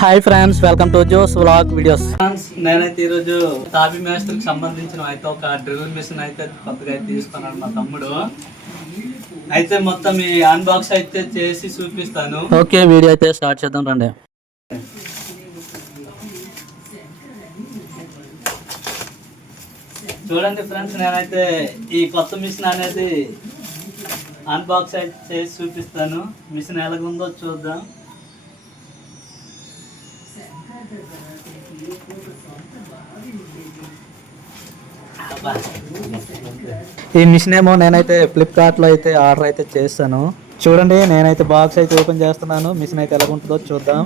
Hi friends, welcome to జోస్ vlog videos. Friends, నేనైతే ఈరోజు తాపీ మేస్త్రికి సంబంధించిన అయితే ఒక డ్రిల్ మిషన్ అయితే కొత్తగా అయితే తీసుకున్నాడు మా తమ్ముడు. అయితే మొత్తం ఈ అన్బాక్స్ అయితే చేసి చూపిస్తాను. ఓకే, వీడియో అయితే స్టార్ట్ చేద్దాం రండి. చూడండి ఫ్రెండ్స్, నేనైతే ఈ కొత్త మిషన్ అనేది అన్బాక్స్ అయితే చేసి చూపిస్తాను. మిషన్ ఎలాగుందో చూద్దాం. ఈ మిషన్ ఏమో నేనైతే ఫ్లిప్కార్ట్లో అయితే ఆర్డర్ అయితే చేస్తాను. చూడండి, నేనైతే బాక్స్ అయితే ఓపెన్ చేస్తున్నాను. మిషన్ అయితే ఎలా ఉంటుందో చూద్దాం.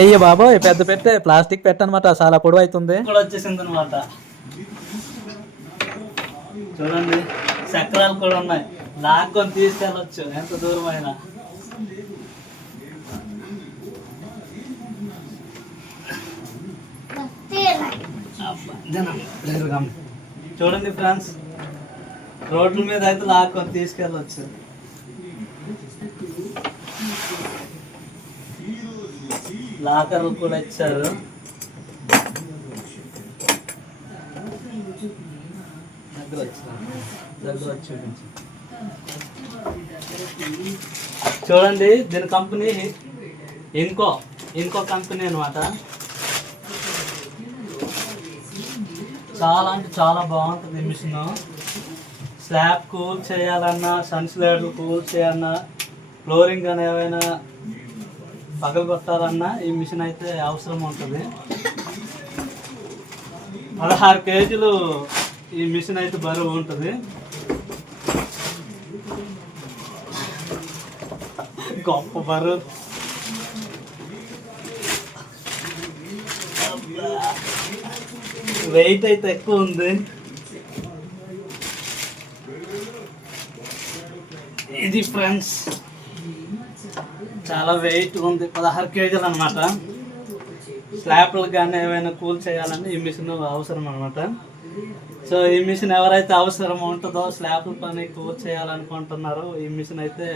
అయ్యో బాబోయ్, పెద్ద పెట్టే ప్లాస్టిక్ పెట్ట అనమాట, చాలా పొడవు అవుతుంది. కూడా వచ్చేసింది అనమాట. చూడండి, చక్రాలు కూడా ఉన్నాయి, లాక్కొని తీసుకెళ్ళొచ్చు ఎంత దూరం అయినా. చూడండి ఫ్రెండ్స్, రోడ్ల మీద అయితే లాక్కొని తీసుకెళ్ళొచ్చు. లాకర్లు కూడా ఇచ్చారు. దగ్గర వచ్చి చూడండి, దీని కంపెనీ ఇంకో కంపెనీ అనమాట. చాలా అంటే చాలా బాగుంటుంది ఈ మిషన్. స్లాబ్ కూల్ చేయాలన్నా, సన్స్లైడ్లు కూల్ చేయాలన్నా, ఫ్లోరింగ్ అని ఏమైనా పగలగొట్టాలన్నా ఈ మిషన్ అయితే అవసరం ఉంటుంది. 16 కేజీలు ఈ మిషన్ అయితే బరువు ఉంటుంది. గొప్ప బరువు. వెయిట్ అయితే ఎక్కువ ఉంది. ఇది ఫ్రెండ్స్ చాలా వెయిట్ ఉంది, 16 కేజీలు అనమాట. స్లాబ్లు కానీ ఏమైనా కూల్ చేయాలని ఈ మిషన్ అవసరం అనమాట. సో ఈ మిషన్ ఎవరైతే అవసరం ఉంటుందో, స్లాబ్ల పని కూల్ చేయాలనుకుంటున్నారో ఈ మిషన్ అయితే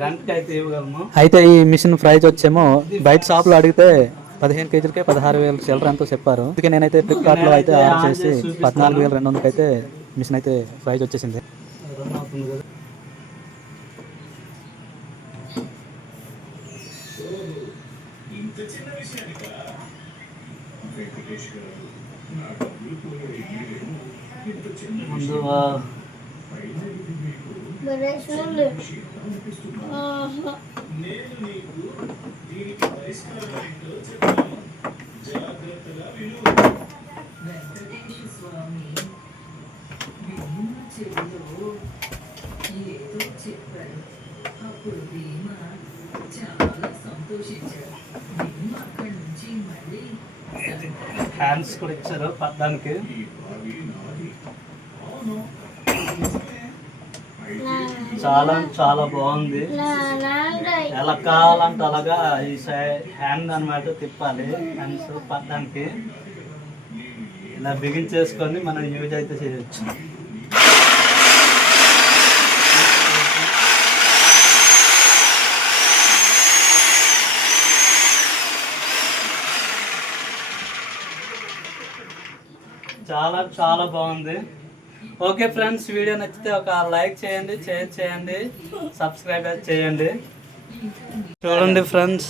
రెంట్కి అయితే ఇవ్వగలము. అయితే ఈ మిషన్ ప్రైస్ వచ్చేమో బయట షాప్లో అడిగితే 15 కేజీలకే 16,000 చిల్లర ఎంతో చెప్పారు. అందుకే నేనైతే ఫ్లిప్కార్ట్లో అయితే ఆర్డర్ చేసి 14,200 అయితే మిషన్ అయితే ప్రైస్ వచ్చేసింది. ముందు హ్యాండ్స్ కూడా ఇచ్చారు పట్టడానికి. చాలా చాలా బాగుంది. ఎలా కావాలంటే అలాగా ఈ హ్యాండ్ అనమాట తిప్పాలి. హ్యాండ్స్ పట్టడానికి ఇలా బిగించేసుకొని మనం యూజ్ అయితే చేయొచ్చు. చాలా చాలా బాగుంది. ఓకే ఫ్రెండ్స్, వీడియో నచ్చితే ఒక లైక్ చేయండి, షేర్ చేయండి, సబ్స్క్రైబ్ చేయండి. చూడండి ఫ్రెండ్స్,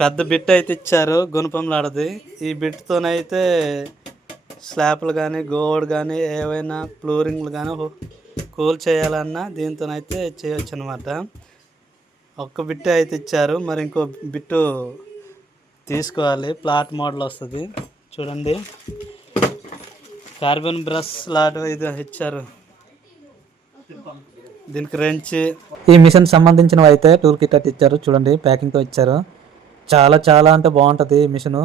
పెద్ద బిట్ అయితే ఇచ్చారు, గుణపంలాడది. ఈ బిట్తోనైతే స్లాబ్లు కానీ, గోడ్ కానీ, ఏవైనా ఫ్లోరింగ్లు కానీ కూల్ చేయాలన్నా దీంతోనైతే చేయొచ్చు అనమాట. ఒక్క బిట్టే అయితే ఇచ్చారు, మరి ఇంకో బిట్టు తీసుకోవాలి. ప్లాట్ మోడల్ వస్తుంది. చూడండి, కార్బన్ బ్రష్ లాంటివి ఇది ఇచ్చారు. దీనికి రెంచ్. ఈ మిషన్ సంబంధించినవి అయితే టూల్ కిట్ అయితే ఇచ్చారు. చూడండి, ప్యాకింగ్తో ఇచ్చారు. చాలా చాలా అంటే బాగుంటుంది ఈ మిషన్.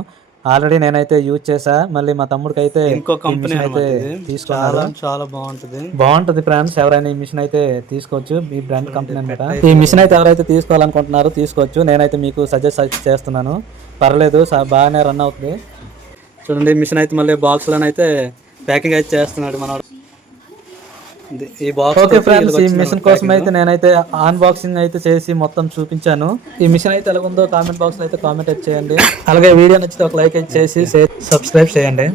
ఆల్రెడీ నేనైతే యూజ్ చేసా. మళ్ళీ మా తమ్ముడికి అయితే ఇంకో కంపెనీ అయితే తీసుకోవాలి. చాలా బాగుంటుంది ఫ్రెండ్స్. ఎవరైనా ఈ మిషన్ అయితే తీసుకోవచ్చు. ఈ బ్రాండ్ కంపెనీ అనమాట. ఈ మిషన్ అయితే ఎవరైతే తీసుకోవాలనుకుంటున్నారో తీసుకోవచ్చు. నేనైతే మీకు సజెస్ట్ చేస్తున్నాను. పర్లేదు, బాగానే రన్ అవుతుంది. చూడండి, మిషన్ అయితే మళ్ళీ బాక్స్లోనైతే ప్యాకింగ్ అయితే చేస్తున్నాడు మనోడు. ఈ బాక్స్. ఓకే ఫ్రెండ్స్, ఈ మిషన్ కోసం అయితే నేనైతే అన్బాక్సింగ్ అయితే చేసి మొత్తం చూపించాను. ఈ మిషన్ అయితే ఎలా ఉందో కామెంట్ బాక్స్ లో అయితే కామెంట్ అయితే చేయండి. అలాగే వీడియో నచ్చితే ఒక లైక్ అయితే చేసి సబ్స్క్రైబ్ చేయండి.